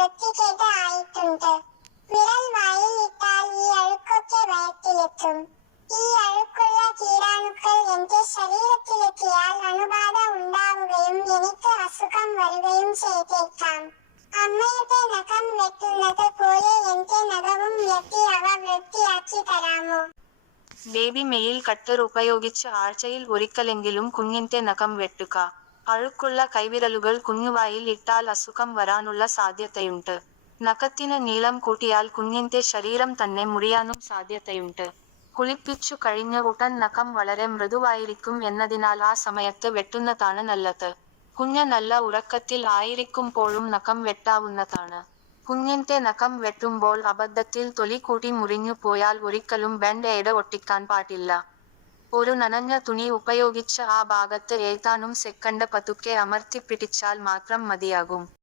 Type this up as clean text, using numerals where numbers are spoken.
വൃത്തികേട് ആയിട്ടുണ്ട്. വിരൽ വായിൽ ഇട്ടാൽ ഈ അഴുക്കൊക്കെ വയറ്റിലെത്തും. ഈ അഴുക്കുള്ള കീടാണുക്കൾ എന്റെ ശരീരത്തിലെത്തിയാൽ അണുബാധ ഉണ്ടാവുകയും എനിക്ക് അസുഖം വരുകയും ചെയ്തേക്കാം. അമ്മയുടെ നഖം വെട്ടുന്നത് പോലെ എന്റെ നഖവും വെട്ടി അവ വൃത്തിയാക്കി തരാമോ? ബേബി മെയിൽ കട്ടർ ഉപയോഗിച്ച് ആഴ്ചയിൽ ഒരിക്കലെങ്കിലും കുഞ്ഞിന്റെ നഖം വെട്ടുക. അഴുക്കുള്ള കൈവിരലുകൾ കുഞ്ഞുവായിൽ ഇട്ടാൽ അസുഖം വരാനുള്ള സാധ്യതയുണ്ട്. നഖത്തിന് നീളം കൂട്ടിയാൽ കുഞ്ഞിന്റെ ശരീരം തന്നെ മുറിയാനും സാധ്യതയുണ്ട്. കുളിപ്പിച്ചു കഴിഞ്ഞ ഉടൻ നഖം വളരെ മൃദുവായിരിക്കും എന്നതിനാൽ ആ സമയത്ത് വെട്ടുന്നതാണ് നല്ലത്. കുഞ്ഞ് നല്ല ഉറക്കത്തിൽ ആയിരിക്കുമ്പോഴും നഖം വെട്ടാവുന്നതാണ്. കുഞ്ഞിന്റെ നഖം വെട്ടുമ്പോൾ അബദ്ധത്തിൽ തൊലി കൂടി മുറിഞ്ഞു പോയാൽ ഒരിക്കലും ബാൻഡ്-എയ്ഡ് ഒട്ടിക്കാൻ പാടില്ല. ഒരു നനഞ്ഞ തുണി ഉപയോഗിച്ച് ആ ഭാഗത്ത് ഏതാനും സെക്കൻഡ് പതുക്കെ അമർത്തിപ്പിടിച്ചാൽ മാത്രം മതിയാകും.